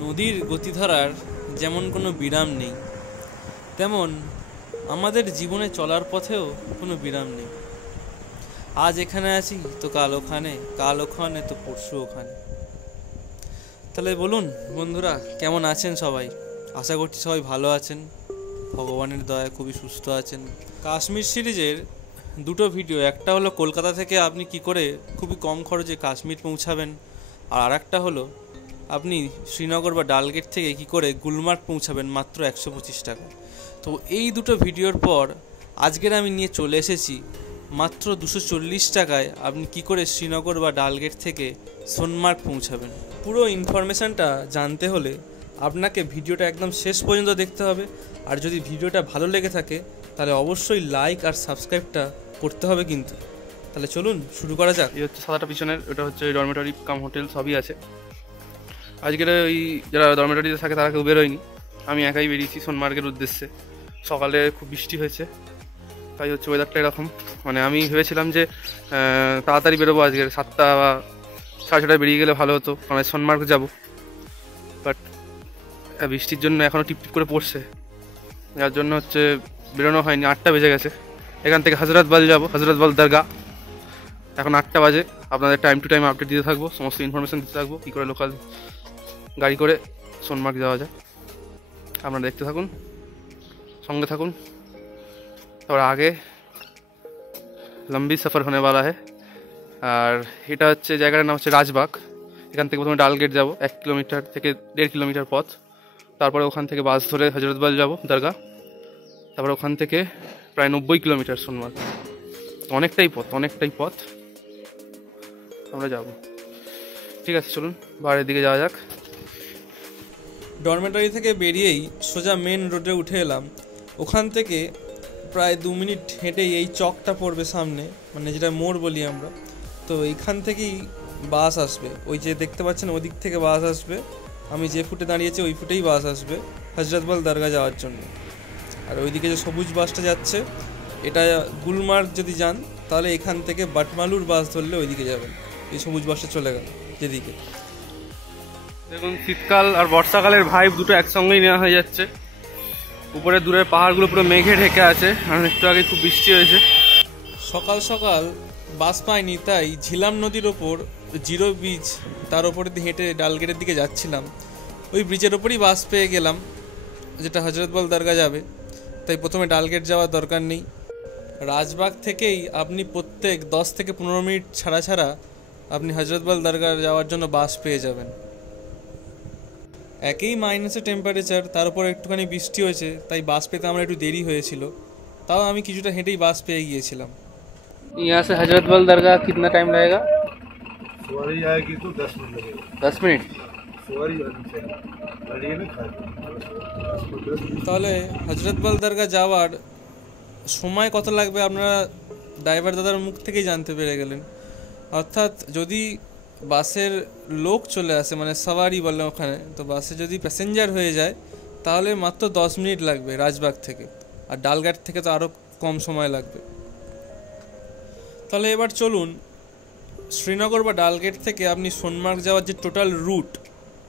নদীর গতিধারার যেমন কোনো বিরাম নেই, তেমন আমাদের জীবনে চলার পথেও কোনো বিরাম নেই। আজ এখানে আছি তো কাল ওখানে তো পরশু ওখানে। তাহলে বলুন বন্ধুরা, কেমন আছেন সবাই? আশা করছি সবাই ভালো আছেন, ভগবানের দয়ায় খুবই সুস্থ আছেন। কাশ্মীর সিরিজের দুটো ভিডিও, একটা হলো কলকাতা থেকে আপনি কি করে খুবই কম খরচে কাশ্মীর পৌঁছাবেন, আর আরেকটা হলো আপনি শ্রীনগর বা ডালগেট থেকে কি করে গুলমার্গ পৌঁছাবেন মাত্র 125 টাকা। তো এই দুটো ভিডিওর পর আজকের আমি নিয়ে চলে এসেছি মাত্র 240 টাকায় আপনি কি করে শ্রীনগর বা ডালগেট থেকে সোনমার্গ পৌঁছাবেন। পুরো ইনফরমেশানটা জানতে হলে আপনাকে ভিডিওটা একদম শেষ পর্যন্ত দেখতে হবে, আর যদি ভিডিওটা ভালো লেগে থাকে তাহলে অবশ্যই লাইক আর সাবস্ক্রাইবটা করতে হবে কিন্তু। তাহলে চলুন শুরু করা যাক। এই হচ্ছে সাদাটা পিছনের, ওটা হচ্ছে ডরমেটরি কাম হোটেল, সবই আছে। আজকের ওই যারা ডরমেটরিতে থাকে তারা কেউ বেরোয়নি, আমি একাই বেরিয়েছি সোনমার্গের উদ্দেশ্যে। সকালে খুব বৃষ্টি হয়েছে, তাই হচ্ছে ওয়েদারটা এরকম। মানে আমি ভেবেছিলাম যে তাড়াতাড়ি বেরোবো, আজকের 7টা বা 6:30টায় বেরিয়ে গেলে ভালো হতো, কারণ সোনমার্গ যাবো। বাট বৃষ্টির জন্য এখনও টিপ করে পড়ছে, যার জন্য হচ্ছে বেরোনো হয়নি। 8টা বেজে গেছে। এখান থেকে হজরতবাল যাবো, হজরতবাল দরগা। এখন 8টা বাজে। আপনাদের টাইম টু টাইম আপডেট দিতে থাকবো, সমস্ত ইনফরমেশান দিতে থাকবো কী করে লোকাল গাড়ি করে সোনমার্গ যাওয়া যায়। আপনারা দেখতে থাকুন, সঙ্গে থাকুন। তারপর আগে লম্বি সফর হনে वाला है। আর এটা হচ্ছে জায়গাটার নাম হচ্ছে রাজবাগ। এখান থেকে প্রথমে ডালগেট যাব, 1 কিলোমিটার থেকে 1.5 কিলোমিটার পথ। তারপরে ওখান থেকে বাস ধরে হজরতবাল যাব দরগা। তারপরে ওখান থেকে প্রায় 90 কিলোমিটার সোনমার্গ। অনেকটাই পথ আমরা যাব। ঠিক আছে, চলুন বাইরের দিকে যাওয়া যাক। ডরমেটরি থেকে বেরিয়েই সোজা মেন রোডে উঠে এলাম। ওখান থেকে প্রায় 2 মিনিট হেঁটেই এই চকটা পড়বে সামনে, মানে যেটা মোড় বলি আমরা। তো এইখান থেকেই বাস আসবে, ওই যে দেখতে পাচ্ছেন ওদিক থেকে বাস আসবে। আমি যে ফুটে দাঁড়িয়েছি ওই ফুটেই বাস আসবে হজরতবাল দরগা যাওয়ার জন্য। আর ওইদিকে যে সবুজ বাসটা যাচ্ছে, এটা গুলমার্গ যদি যান তাহলে এখান থেকে বাটমালুর বাস ধরলে ওইদিকে যাবেন। এই সবুজ বাসটা চলে গেল যেদিকে। দেখুন, শীতকাল আর বর্ষাকালের ভাইব দুটো একসঙ্গেই নেওয়া হয়ে যাচ্ছে। উপরে দূরের পাহাড়গুলো পুরো মেঘে ঢেকে আছে, আর একটু আগে খুব বৃষ্টি হয়েছে। সকাল সকাল বাস পাইনি, তাই ঝিলাম নদীর ওপর জিরো ব্রিজ, তার ওপরে দিয়ে হেঁটে ডালগেটের দিকে যাচ্ছিলাম। ওই ব্রিজের ওপরই বাস পেয়ে গেলাম যেটা হজরতবাল দরগা যাবে, তাই প্রথমে ডালগেট যাওয়ার দরকার নেই। রাজবাগ থেকেই আপনি প্রত্যেক 10 থেকে 15 মিনিট ছাড়া ছাড়া আপনি হজরতবাল দরগা যাওয়ার জন্য বাস পেয়ে যাবেন। একই মাইনাসে টেম্পারেচার, তার উপর একটুখানি বৃষ্টি হয়েছে, তাই বাস পেতে আমার একটু দেরি হয়েছিল। তাও আমি কিছুটা হেঁটেই বাস পেয়ে গিয়েছিলাম। यहाँ से हजरतबल दरगाह कितना टाइम लगेगा? सवारी आएगी तो 10 मिनट लगेगा। 10 मिनट सवारी आनी चाहिए, गाड़ी में তাহলে হজরতবাল দরগা যাওয়ার সময় কত লাগবে আপনারা ড্রাইভার দাদার মুখ থেকেই জানতে পেরে গেলেন। অর্থাৎ যদি বাসের লোক চলে আসে, মানে সাওয়ারি বলে ওখানে, তো বাসে যদি প্যাসেঞ্জার হয়ে যায় তাহলে মাত্র 10 মিনিট লাগবে রাজবাগ থেকে, আর ডালঘাট থেকে তো আরও কম সময় লাগবে। তাহলে এবার চলুন শ্রীনগর বা ডালগেট থেকে আপনি সোনমার্গ যাওয়ার যে টোটাল রুট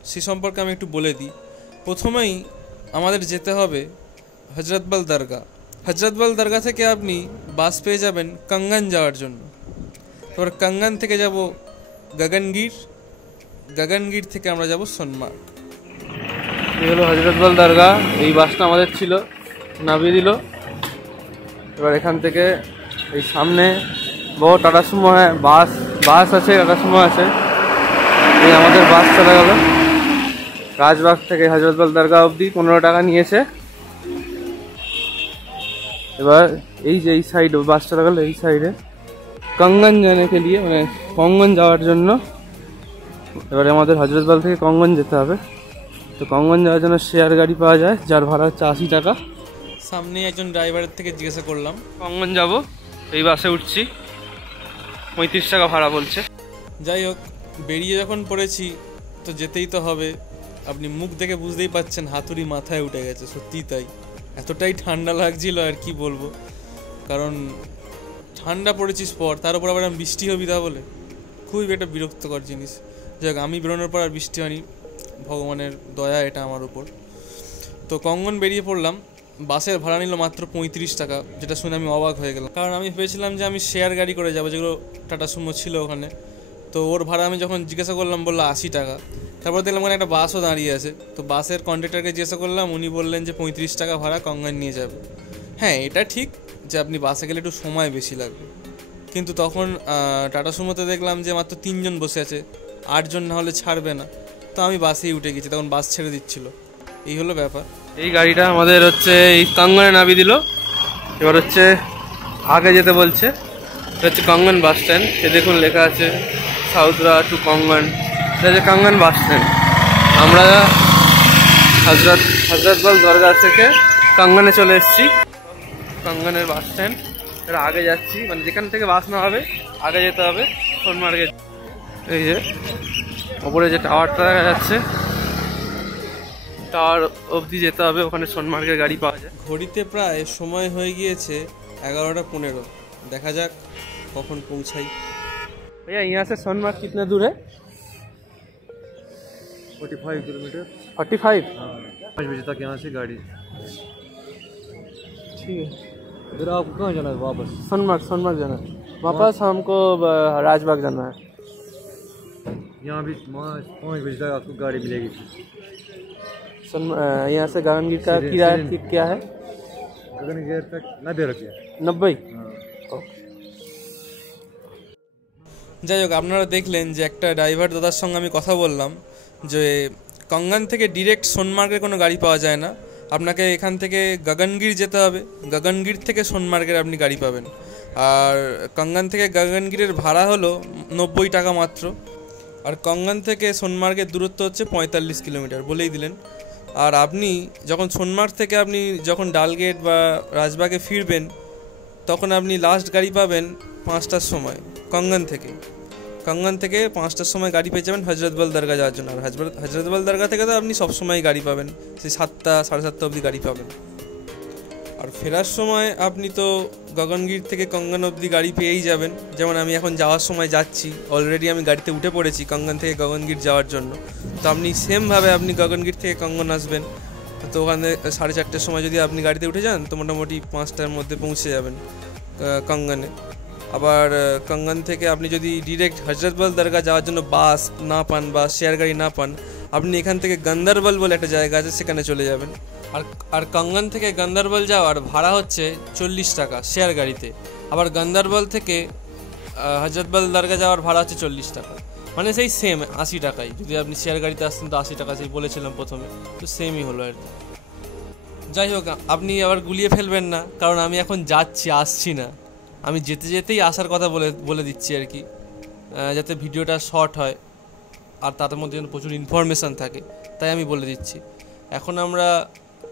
সে সম্পর্কে আমি একটু বলে দিই। প্রথমেই আমাদের যেতে হবে হজরতবাল দরগা। হজরতবাল দরগা থেকে আপনি বাস পেয়ে যাবেন কাঙ্গন যাওয়ার জন্য। তারপর কাঙ্গন থেকে যাব গগনগির, গগনগির থেকে আমরা যাব সোনমার্গ। এই হলো হজরতবাল দরগা। এই বাসটা আমাদের ছিল, নামিয়ে দিল। এবার এখান থেকে এই সামনে বহু টাটা সুমো হ্যাঁ বাস আছে, টাটা সুমো আছে। এই আমাদের বাস চলে গেল রাজবাগ থেকে হজরতবাল দরগা অবধি। 15 টাকা নিয়েছে। এবার এই যে এই সাইড বাস চলে গেল, এই সাইডে কঙ্গন জানে কে লিয়ে, মানে কঙ্গন যাওয়ার জন্য। এবারে আমাদের হজরতবাল থেকে কঙ্গন যেতে হবে। তো কঙ্গন যাওয়ার জন্য শেয়ার গাড়ি পাওয়া যায়, যার ভাড়া হচ্ছে 80 টাকা। সামনে একজন ড্রাইভারের থেকে জিজ্ঞাসা করলাম, কঙ্গন যাব, এই বাসে উঠছি, 35 টাকা ভাড়া বলছে। যাই হোক, বেরিয়ে যখন পড়েছি তো যেতেই তো হবে। আপনি মুখ দেখে বুঝতেই পাচ্ছেন হাতুড়ি মাথায় উঠে গেছে, সত্যিই তাই। এতটাই ঠান্ডা লাগছিল আর কি বলবো, কারণ ঠান্ডা পড়েছি স্পট, তার উপর আবার আমি বৃষ্টি হবি তা বলে খুবই একটা বিরক্তকর জিনিস। যাই হোক, আমি বেরোনোর পর আর বৃষ্টি হয়নি। ভগবানের দয়া এটা আমার উপর। তো কঙ্গন বেরিয়ে পড়লাম। বাসের ভাড়া নিল মাত্র 35 টাকা, যেটা শুনে আমি অবাক হয়ে গেলাম, কারণ আমি ভেবেছিলাম যে আমি শেয়ার গাড়ি করে যাবো, যেগুলো টাটা সুমো ছিল ওখানে। তো ওর ভাড়া আমি যখন জিজ্ঞাসা করলাম বললো 80 টাকা। তারপর দেখলাম ওখানে একটা বাসও দাঁড়িয়ে আছে, তো বাসের কন্ডাক্টরকে জিজ্ঞাসা করলাম, উনি বললেন যে 35 টাকা ভাড়া কঙ্গন নিয়ে যাবে। হ্যাঁ, এটা ঠিক যে আপনি বাসে গেলে একটু সময় বেশি লাগবে, কিন্তু তখন টাটা সুমোতে দেখলাম যে মাত্র 3 জন বসে আছে, 8 জন না হলে ছাড়বে না। তো আমি বাসেই উঠে গেছি, তখন বাস ছেড়ে দিচ্ছিল। এই হলো ব্যাপার। এই গাড়িটা আমাদের হচ্ছে এই কঙ্গনে নামিয়ে দিল। এবার হচ্ছে আগে যেতে বলছে। এটা হচ্ছে কঙ্গন বাস স্ট্যান্ড। এ দেখুন লেখা আছে সাউথরা টু কঙ্গন। এটা হচ্ছে কঙ্গন বাস স্ট্যান্ড। আমরা হজরতবল দরগা থেকে কঙ্গনে চলে এসেছি। কঙ্গনের বাস স্ট্যান্ড। এটা আগে যাচ্ছি, মানে যেখান থেকে বাস না হবে আগে যেতে হবে সোনমার্গে। এই যে ওপরে যে টাওয়ারটা দেখা যাচ্ছে, টাওয়ার অবধি যেতে হবে, ওখানে সোনমার্গের গাড়ি পাওয়া যায়। ঘড়িতে প্রায় সময় হয়ে গিয়েছে 11:15। দেখা যাক কখন পৌঁছাই। भैया यहाँ से सोनमार्ग कितना दूर है? 45 किलोमीटर। 45। 5 बजे तक यहाँ से गाड़ी। ठीक है, फिर आपको कहाँ जाना है वापस? सोनमार्ग जाना है। वापस हमको राजबाग जाना है। यहाँ भी 5 बजे तक आपको गाड़ी मिलेगी। यहाँ से गगनगिर का किराया क्या है? गगनगिर तक 90 रुपया। 90। যাই হোক, আপনারা দেখলেন যে একটা ড্রাইভার দাদার সঙ্গে আমি কথা বললাম যে কঙ্গন থেকে ডিরেক্ট সোনমার্গের কোনো গাড়ি পাওয়া যায় না, আপনাকে এখান থেকে গগনগির যেতে হবে, গগনগির থেকে সোনমার্গের আপনি গাড়ি পাবেন। আর কঙ্গন থেকে গগনগিরের ভাড়া হলো 90 টাকা মাত্র। আর কঙ্গন থেকে সোনমার্গের দূরত্ব হচ্ছে 45 কিলোমিটার, বলেই দিলেন। আর আপনি যখন সোনমার্গ থেকে আপনি যখন ডালগেট বা রাজবাগে ফিরবেন, তখন আপনি লাস্ট গাড়ি পাবেন 5টার সময় কঙ্গন থেকে। 5টার সময় গাড়ি পেয়ে যাবেন হজরতবল দরগা যাওয়ার জন্য। আর হজরতবল দরগা থেকে তো আপনি সবসময় গাড়ি পাবেন, সেই 7টা 7:30 অবধি গাড়ি পাবেন। আর ফেরার সময় আপনি তো গগনগির থেকে কঙ্গন অবধি গাড়ি পেয়েই যাবেন। যেমন আমি এখন যাওয়ার সময় যাচ্ছি, অলরেডি আমি গাড়িতে উঠে পড়েছি কঙ্গন থেকে গগনগির যাওয়ার জন্য। তো আপনি সেমভাবে আপনি গগনগির থেকে কঙ্গন আসবেন, তো ওখানে 4:30টার সময় যদি আপনি গাড়িতে উঠে যান তো মোটামুটি 5টার মধ্যে পৌঁছে যাবেন কঙ্গনে। আবার কঙ্গন থেকে আপনি যদি ডিরেক্ট হজরতবল দরগা যাওয়ার জন্য বাস না পান বা শেয়ার গাড়ি না পান, আপনি এখান থেকে গন্দরবল বলে একটা জায়গা আছে, সেখানে চলে যাবেন। আর কঙ্গন থেকে গন্দরবল যাওয়ার ভাড়া হচ্ছে 40 টাকা শেয়ার গাড়িতে। আবার গন্দরবল থেকে হজরতবল দরগা যাওয়ার ভাড়া হচ্ছে 40 টাকা, মানে সেই সেম 80 টাকাই। যদি আপনি শেয়ার গাড়িতে আসতেন তো 80 টাকা, সেই বলেছিলাম প্রথমে, তো সেমই হলো আর কি। যাই হোক, আপনি আবার গুলিয়ে ফেলবেন না, কারণ আমি এখন যাচ্ছি, আসছি না। আমি যেতে যেতেই আসার কথা বলে দিচ্ছি আর কি, যাতে ভিডিওটা শর্ট হয় আর তার মধ্যে যেন প্রচুর ইনফরমেশান থাকে, তাই আমি বলে দিচ্ছি। এখন আমরা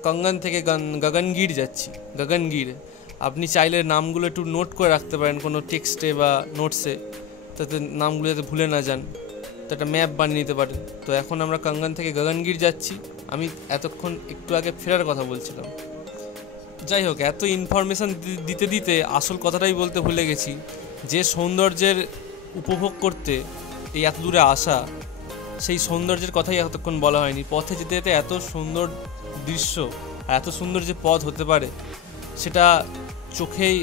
কঙ্গন থেকে গগনগির যাচ্ছি। গগনগির আপনি চাইলে নামগুলো একটু নোট করে রাখতে পারেন কোনো টেক্সটে বা নোটসে, তাতে নামগুলো যাতে ভুলে না যান, তো একটা ম্যাপ বানিয়ে নিতে পারেন। তো এখন আমরা কঙ্গন থেকে গগনগির যাচ্ছি। আমি এতক্ষণ একটু আগে ফেরার কথা বলছিলাম। যাই হোক, এত ইনফরমেশান দিতে দিতে আসল কথাটাই বলতে ভুলে গেছি, যে সৌন্দর্যের উপভোগ করতে এই এত দূরে আসা, সেই সৌন্দর্যের কথাই এতক্ষণ বলা হয়নি। পথে যেতে যেতে এত সুন্দর দৃশ্য আর এত সুন্দর যে পথ হতে পারে, সেটা চোখেই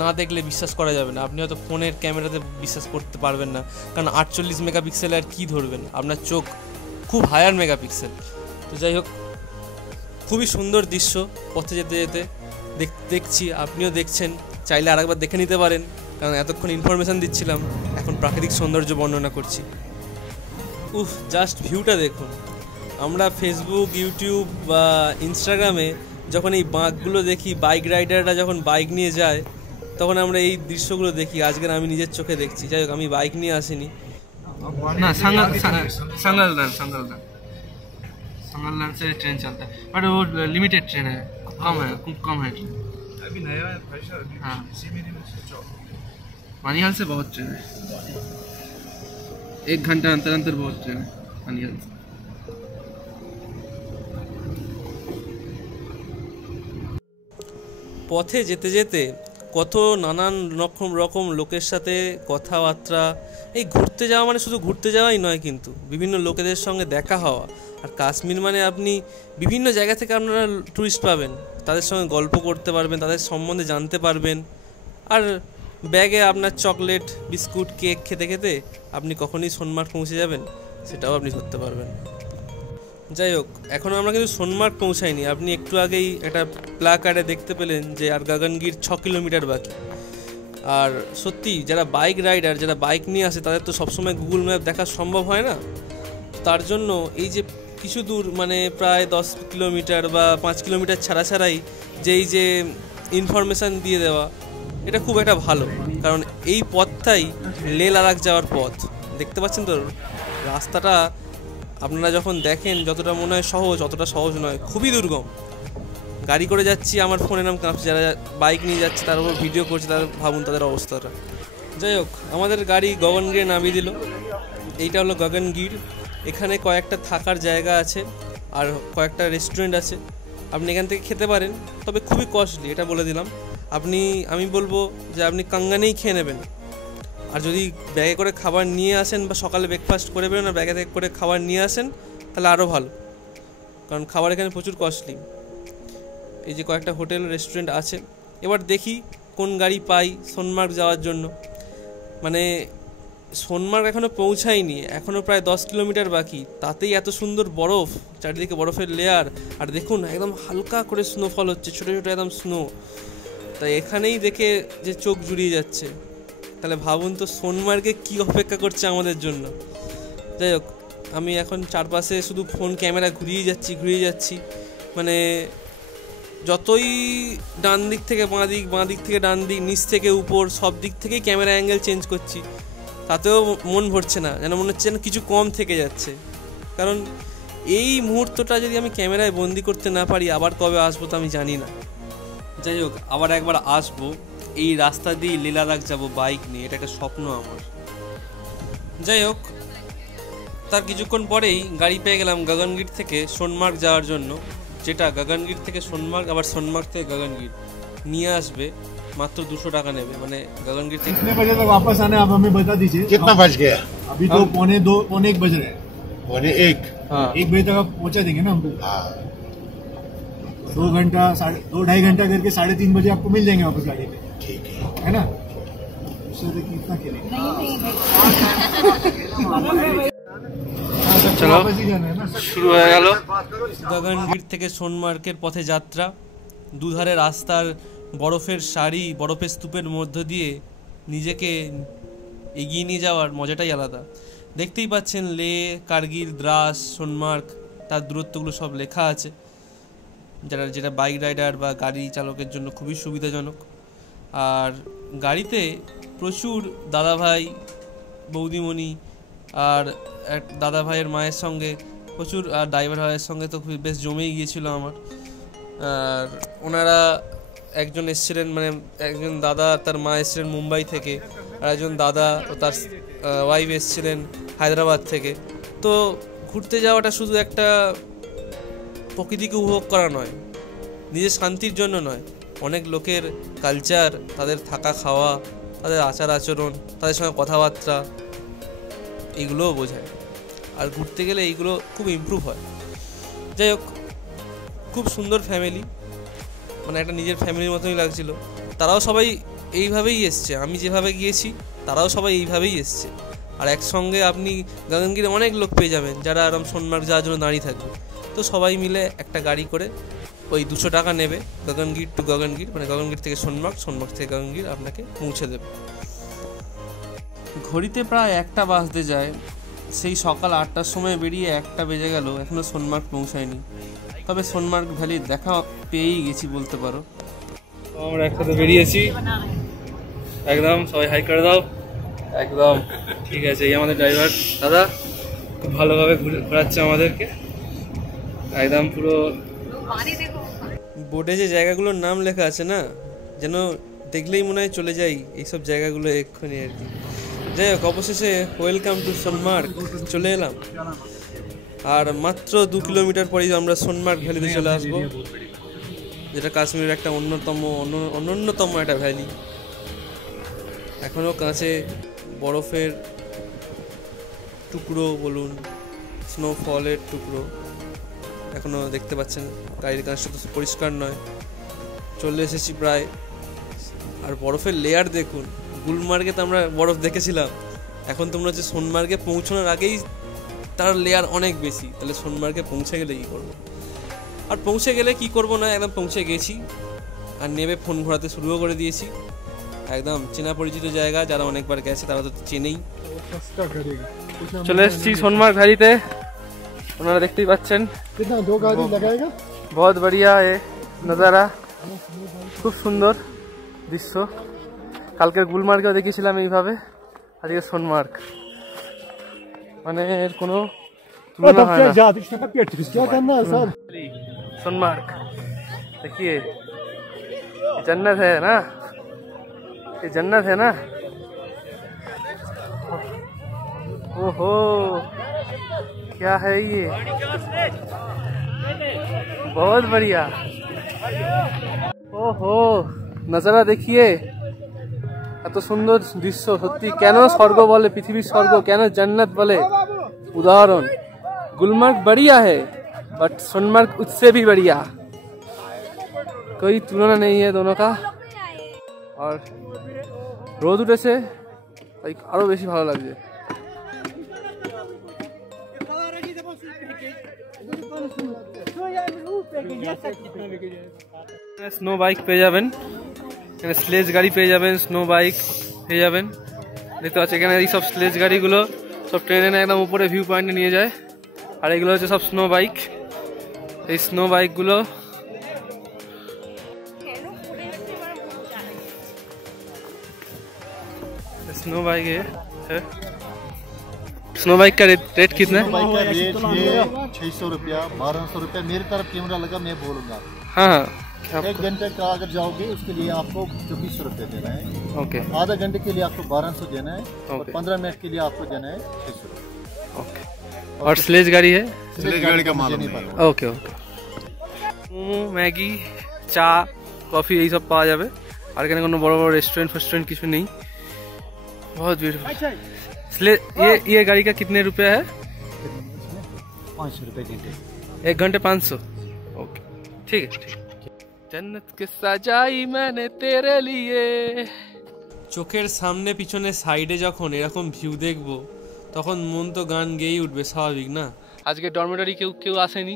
না দেখলে বিশ্বাস করা যাবে না। আপনি হয়তো ফোনের ক্যামেরাতে বিশ্বাস করতে পারবেন না, কারণ 48 মেগাপিক্সেল আর কী ধরবেন, আপনার চোখ খুব হায়ার মেগাপিক্সেল। তো যাই হোক, খুবই সুন্দর দৃশ্য পথে যেতে যেতে দেখছি, আপনিও দেখছেন, চাইলে আরেকবার দেখে নিতে পারেন, কারণ এতক্ষণ ইনফরমেশান দিচ্ছিলাম, এখন প্রাকৃতিক সৌন্দর্য বর্ণনা করছি। জাস্ট ভিউটা দেখুন। আমরা ফেসবুক, ইউটিউব বা ইনস্টাগ্রামে যখন এই বাঁকগুলো দেখি, বাইক রাইডাররা যখন বাইক নিয়ে যায়, তখন আমরা এই দৃশ্যগুলো দেখি। আজকের আমি নিজের চোখে দেখছি। যাই হোক, আমি বাইক নিয়ে আসিনি। ना संगलदान से ट्रेन चलता है, बट वो लिमिटेड ट्रेन है, कम है ट्रेन। अभी नया है फ्रेशर। हाँ, इसी महीने में सोचो। पानीहाल से बहुत ट्रेन है, 1 घंटा अंतर अंतर बहुत ट्रेन है पानीहाल से। পথে যেতে যেতে কত নানান রকম লোকের সাথে কথাবার্তা। এই ঘুরতে যাওয়া মানে শুধু ঘুরতে যাওয়াই নয়, কিন্তু বিভিন্ন লোকেদের সঙ্গে দেখা হওয়া। আর কাশ্মীর মানে আপনি বিভিন্ন জায়গা থেকে আপনারা ট্যুরিস্ট পাবেন, তাদের সঙ্গে গল্প করতে পারবেন, তাদের সম্বন্ধে জানতে পারবেন। আর ব্যাগে আপনার চকলেট, বিস্কুট, কেক খেতে খেতে আপনি কখনই সোনমার্গ পৌঁছে যাবেন সেটাও আপনি ধরতে পারবেন। যাই হোক, এখনও আমরা কিন্তু সোনমার্গ পৌঁছাইনি। আপনি একটু আগেই একটা প্ল্যাকার্ডে দেখতে পেলেন যে আর গগনগির 6 কিলোমিটার বাকি। আর সত্যি যারা বাইক রাইডার, যারা বাইক নিয়ে আসে, তাদের তো সবসময় গুগল ম্যাপ দেখা সম্ভব হয় না। তার জন্য এই যে কিছু দূর মানে প্রায় 10 কিলোমিটার বা 5 কিলোমিটার ছাড়া ছাড়াই যে ইনফরমেশান দিয়ে দেওয়া, এটা খুব একটা ভালো। কারণ এই পথটাই লেহ লাদাখ যাওয়ার পথ। দেখতে পাচ্ছেন তো রাস্তাটা, আপনারা যখন দেখেন যতটা মনে হয় সহজ, অতটা সহজ নয়, খুবই দুর্গম। গাড়ি করে যাচ্ছি, আমার ফোনের নাম কাঁপছে। যারা বাইক নিয়ে যাচ্ছে তার উপর ভিডিও করছে, তার ভাবুন তাদের অবস্থাটা। যাই হোক, আমাদের গাড়ি গগনগিরে নামিয়ে দিল। এইটা হলো গগনগির। এখানে কয়েকটা থাকার জায়গা আছে আর কয়েকটা রেস্টুরেন্ট আছে, আপনি এখান থেকে খেতে পারেন। তবে খুবই কস্টলি, এটা বলে দিলাম। আমি বলবো যে আপনি কাঙ্গানেই খেয়ে নেবেন। আর যদি ব্যাগে করে খাবার নিয়ে আসেন বা সকালে ব্রেকফাস্ট করে বেরোন আর ব্যাগে করে খাবার নিয়ে আসেন তাহলে আরও ভালো, কারণ খাবার এখানে প্রচুর কস্টলি। এই যে কয়েকটা হোটেল রেস্টুরেন্ট আছে। এবার দেখি কোন গাড়ি পাই সোনমার্গ যাওয়ার জন্য। মানে সোনমার্গ এখনও পৌঁছায়নি, এখনও প্রায় 10 কিলোমিটার বাকি, তাতেই এত সুন্দর বরফ, চারিদিকে বরফের লেয়ার। আর দেখুন একদম হালকা করে স্নোফল হচ্ছে, ছোটো ছোটো একদম স্নো। তাই এখানেই দেখে যে চোখ জুড়িয়ে যাচ্ছে। তাহলে ভাবুন তো সোনমার্গে কী অপেক্ষা করছে আমাদের জন্য। যাই হোক, আমি এখন চারপাশে শুধু ফোন ক্যামেরা ঘুরিয়ে যাচ্ছি। মানে যতই ডান দিক থেকে বাঁ দিক থেকে ডান দিক, নিচ থেকে উপর, সব দিক থেকেই ক্যামেরা অ্যাঙ্গেল চেঞ্জ করছি, তাতেও মন ভরছে না, যেন মনে হচ্ছে যেন কিছু কম থেকে যাচ্ছে। কারণ এই মুহূর্তটা যদি আমি ক্যামেরায় বন্দি করতে না পারি, আবার কবে আসবো তো আমি জানি না। যাই হোক, আবার একবার আসবো, এই রাস্তা দিয়ে লেহ লাদাখ যাবো বাইক নিয়ে, এটা একটা স্বপ্ন আমার। যাই হোক, তার কিছুক্ষণ পরেই গাড়ি পেয়ে গেলাম গগনগির থেকে সোনমার্গ যাওয়ার জন্য, যেটা গগনগির থেকে সোনমার্গ, আবার সোনমার্গ থেকে গগনগির নিয়ে আসবে। मात्र 200 টাকা নেবে, মানে गगनगिर থেকে। कितने बजे तक वापस आने आप हमें बता दीजिए। कितना बज गया? अभी तो पौने 1 बज रहे हैं। 1:45। हाँ 1 बजे तक आप पहुंचा देंगे ना हमको। हाँ 2 घंटा 2-2.5 घंटा करके 3:30 बजे आपको मिल जाएंगे वापस गाड़ी पे, ठीक है ना? उससे कितना खेलेंगे? चलो वापस ही जाना है ना। শুরু হয়ে গেল গগনগির থেকে সোনমার্গের পথে যাত্রা। দুধারে রাস্তার বরফের সারি, বরফের স্তূপের মধ্য দিয়ে নিজেকে এগিয়ে নিয়ে যাওয়ার মজাটাই আলাদা। দেখতেই পাচ্ছেন লে, কার্গিল, দ্রাস, সোনমার্গ, তার দূরত্বগুলো সব লেখা আছে, যেটা বাইক রাইডার বা গাড়ি চালকের জন্য খুবই সুবিধাজনক। আর গাড়িতে প্রচুর দাদাভাই, বৌদিমণি আর এক দাদাভাইয়ের মায়ের সঙ্গে প্রচুর, আর ড্রাইভার ভাইয়ের সঙ্গে তো বেশ জমেই গিয়েছিল আমার। আর ওনারা একজন এসেছিলেন, মানে একজন দাদা তার মা এসেছিলেন মুম্বাই থেকে, আর একজন দাদা ও তার ওয়াইফ এসেছিলেন হায়দ্রাবাদ থেকে। তো ঘুরতে যাওয়াটা শুধু একটা প্রকৃতিকে উপভোগ করা নয়, নিজের শান্তির জন্য নয়, অনেক লোকের কালচার, তাদের থাকা খাওয়া, তাদের আচার আচরণ, তাদের সঙ্গে কথাবার্তা, এগুলোও বোঝায়। আর ঘুরতে গেলে এইগুলো খুব ইমপ্রুভ হয়। যাই হোক, খুব সুন্দর ফ্যামিলি, মানে একটা নিজের ফ্যামিলির মতোই লাগছিল। তারাও সবাই এইভাবেই এসছে, আমি যেভাবে গিয়েছি তারাও সবাই এইভাবেই এসছে। আর একসঙ্গে আপনি গগনগিরে অনেক লোক পেয়ে যাবেন যারা আরাম সোনমার্গ যাওয়ার জন্য দাঁড়িয়ে থাকবে। তো সবাই মিলে একটা গাড়ি করে ওই 200 টাকা নেবে, গগনগির টু গগনগির, মানে গগনগির থেকে সোনমার্গ, সোনমার্গ থেকে গগনগির আপনাকে পৌঁছে দেবে। ঘড়িতে প্রায় 1টা বাজতে যায়। সেই সকাল 8টার সময় বেরিয়ে 1টা বেজে গেল, এখনও সোনমার্গ পৌঁছায়নি। তবে সোনমার্গ ভ্যালির দেখা পেয়েই গেছি বলতে পারো। আমরা একসাথে বেরিয়েছি, একদম সবাই হাই করে দাও। একদম ঠিক আছে, এই আমাদের ড্রাইভার দাদা খুব ভালোভাবে ঘোরাচ্ছে আমাদেরকে, একদম পুরো। বোর্ডে যে জায়গাগুলোর নাম লেখা আছে না, যেন দেখলেই মনে হয় চলে যাই এইসব জায়গাগুলো এক্ষুনি আর কি। যাই হোক, অবশেষে ওয়েলকাম টু সোনমার্গ চলে এলাম। আর মাত্র 2 কিলোমিটার পরেই আমরা সোনমার্গ ভ্যালিতে চলে আসবো। যেটা কাশ্মীরের একটা অন্যতম একটা ভ্যালি। এখনও কাছে বরফের টুকরো বলুন, স্নোফলের টুকরো এখনও দেখতে পাচ্ছেন। গাড়ির কাঁচটা তো পরিষ্কার নয়। চলে এসেছি প্রায়। আর বরফের লেয়ার দেখুন। গুলমার্গে তো আমরা বরফ দেখেছিলাম, এখন তোমরা হচ্ছে সোনমার্গে পৌঁছানোর আগেই তার লেয়ার অনেক বেশি। তাহলে সোনমার্গে পৌঁছে গেলে কী করবো? আর পৌঁছে গেলে কি করব না, একদম পৌঁছে গেছি আর নেবে ফোন ঘোরাতে শুরুও করে দিয়েছি। একদম চেনা পরিচিত জায়গা, যারা অনেকবার গেছে তারা তো চেনেই। চলে এসেছি সোনমার্গ ভ্যালিতে, আপনারা দেখতেই পাচ্ছেন। বহুত বড়িয়া এ নজারা, খুব সুন্দর দৃশ্য। কালকের গুলমার্গেও দেখেছিলাম এইভাবে, আজকে সোনমার্গ, মানে এর কোনো তুলনা হয় না। सोनमार्ग देखिए, जन्नत है ना, ये जन्नत है ना। ओहो क्या है ये, बहुत बढ़िया। ओहो नजारा देखिए, এত সুন্দর দৃশ্য। সত্যি কেন স্বর্গ বলে, পৃথিবীর স্বর্গ কেন জান্নাত বলে, উদাহরণ गुलमर्ग बढ़िया है बट सोनमार्ग उससे भी बढ़िया, कोई तुलना नहीं है दोनों का। और রোদ উঠেছে তাই আরো বেশি ভালো লাগছে। স্নো বাইক পেয়ে যাবেন এখানে, স্লেজ গাড়ি পেয়ে যাবেন, স্নো বাইক পেয়ে যাবেন। দেখতে পাচ্ছি এখানে এই সব স্লেজ গাড়িগুলো সব ট্রেনে একদম উপরে ভিউ পয়েন্টে নিয়ে যায়। আর এগুলো হচ্ছে সব স্নো বাইক। এই স্নো বাইকগুলো स्नो बाइक है। स्नो बाइक का रेट कितना है? बाइक का रेट ये 600 रुपया, 1200 रुपया। मेरी तरफ कैमरा लगा, मैं बोलूंगा। हाँ 1 घंटे का अगर जाओगे उसके लिए आपको 2400 रुपया देना है। ओके। आधा घंटे के लिए आपको 1200 देना है और ओके। 15 मिनट के लिए आपको देना है 600 रुपया। ओके। और स्लेज गाड़ी है? स्लेज गाड़ी का मालूम नहीं। ওকে ওকে। মোমো, ম্যাগি, চা, কফি এই সব পাওয়া যাবে। আর এখানে কোনো বড় বড় রেস্টুরেন্ট কিছু নেই। बहुत ब्यूटीफुल। ये गाड़ी का कितने रुपया है? 500 रुपये घंटे। 1 घंटे 500। ओके ठीक है ठीक। जन्नत के सजाई मैंने तेरे लिए। চোখের সামনে পিছনে সাইডে যখন এরকম ভিউ দেখবো তখন মন তো গান গেয়েই উঠবে, স্বাভাবিক না? আজকে ডরমেটরি কেউ আসেনি,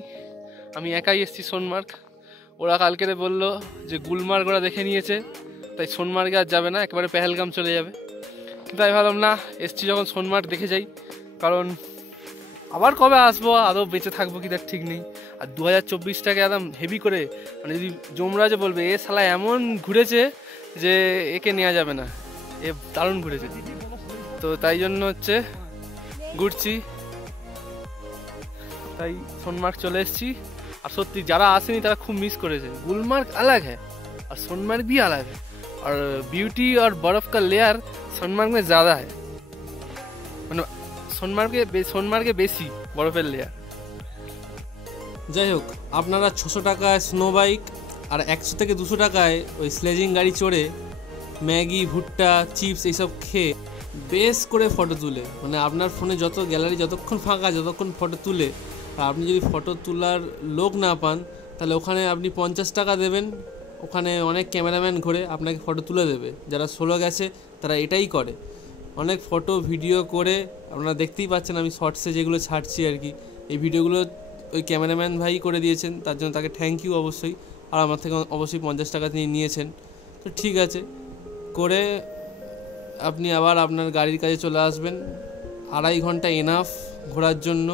আমি একাই এসেছি সোনমার্গ। ওরা কালকে বললো যে গুলমার্গ ওরা দেখে নিয়েছে, তাই সোনমার্গে আর যাবে না, একেবারে পেহেলগাম চলে যাবে। তাই ভাবলাম না, এসছি যখন সোনমার্গ দেখে যাই, কারণ আবার কবে আসবো, আদৌ বেঁচে থাকবো কি তার ঠিক নেই। আর 2024টাকে একদম হেভি করে, মানে যদি যমরাজে বলবে এ শালা এমন ঘুরেছে যে একে নেওয়া যাবে না, এ দারুণ ঘুরেছে। তো তাই জন্য হচ্ছে ঘুরছি, তাই সোনমার্গ চলে এসেছি। আর সত্যি যারা আসেনি তারা খুব মিস করেছে। गुलमर्ग अलग है और सोनमार्ग भी अलग है, और ब्यूटी और बर्फ का लेयर सोनमार्ग में ज़्यादा है, মানে সোনমার্গে বেশি বরফের লেয়ার। যাই হোক, আপনারা 600 টাকায় স্নো বাইক আর 100 থেকে 200 টাকায় ওই স্লেজিং গাড়ি চড়ে ম্যাগি, ভুট্টা, চিপস এইসব খেয়ে বেশ করে ফটো তুলে, মানে আপনার ফোনে যত গ্যালারি যতক্ষণ ফাঁকা, যতক্ষণ ফটো তুলে, আর আপনি যদি ফটো তোলার লোক না পান তাহলে ওখানে আপনি 50 টাকা দেবেন, ওখানে অনেক ক্যামেরাম্যান ঘুরে আপনাকে ফটো তুলে দেবে। যারা সোলো গেছে তারা এটাই করে, অনেক ফটো ভিডিও করে। আপনারা দেখতেই পাচ্ছেন আমি শর্টসে যেগুলো ছাড়ছি আর কি, এই ভিডিওগুলো ওই ক্যামেরাম্যান ভাই করে দিয়েছেন, তার জন্য তাকে থ্যাংক ইউ অবশ্যই। আর আমার থেকে অবশ্যই 50 টাকা তিনি নিয়েছেন। তো ঠিক আছে, করে আপনি আবার আপনার গাড়ির কাছে চলে আসবেন। 2.5 ঘন্টা এনাফ ঘোরার জন্য।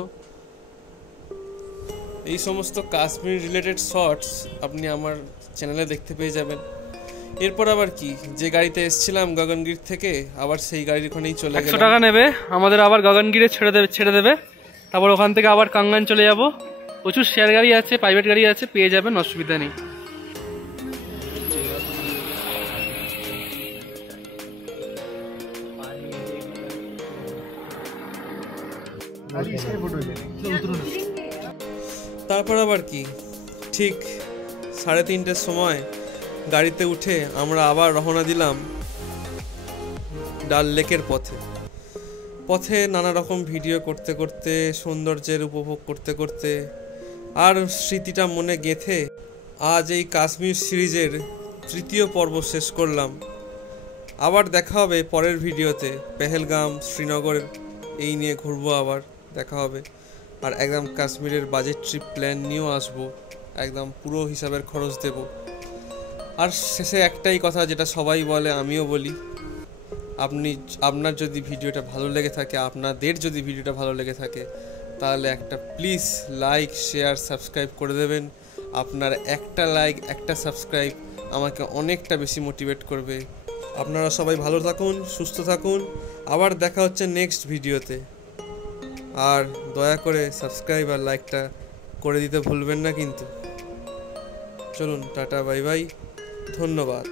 এই সমস্ত কাশ্মীর রিলেটেড শর্টস আপনি আমার চ্যানেলে দেখতে পেয়ে যাবেন। এরপর আবার কি, যে গাড়িতে এসেছিলাম গগনগির থেকে, আবার সেই গাড়ির ওখানেই চলে গেলাম। 100 টাকা নেবে আমাদের, আবার গগনগিরে ছেড়ে দেবে। তারপর ওখান থেকে আবার কাঙ্গান চলে যাব। প্রচুর শেয়ার গাড়ি আছে, প্রাইভেট গাড়ি আছে, পেয়ে যাবেন, অসুবিধা নেই। তারপর আবার কি, ঠিক 3:30-র সময় গাড়িতে উঠে আমরা আবার রওনা দিলাম ডাল লেকের পথে নানা রকম ভিডিও করতে করতে, সৌন্দর্যের উপভোগ করতে করতে আর স্মৃতিটা মনে গেঁথে আজ এই কাশ্মীর সিরিজের 3য় পর্ব শেষ করলাম। আবার দেখা হবে পরের ভিডিওতে। পেহেলগাম, শ্রীনগর এই নিয়ে ঘুরবো, আবার দেখা হবে। আর একদম কাশ্মীরের বাজেট ট্রিপ প্ল্যান নিয়েও আসবো, একদম পুরো হিসাবের খরচ দেব। আর শেষে একটাই কথা যেটা সবাই বলে, আমিও বলি, আপনার যদি ভিডিওটা ভালো লেগে থাকে, আপনাদের যদি ভিডিওটা ভালো লেগে থাকে, তাহলে একটা প্লিজ লাইক, শেয়ার, সাবস্ক্রাইব করে দেবেন। আপনার একটা লাইক, একটা সাবস্ক্রাইব আমাকে অনেকটা বেশি মোটিভেট করবে। আপনারা সবাই ভালো থাকুন, সুস্থ থাকুন। আবার দেখা হচ্ছে নেক্সট ভিডিওতে। আর দয়া করে সাবস্ক্রাইব আর লাইকটা করে দিতে ভুলবেন না কিন্তু। চলুন, টাটা, বাই বাই, ধন্যবাদ।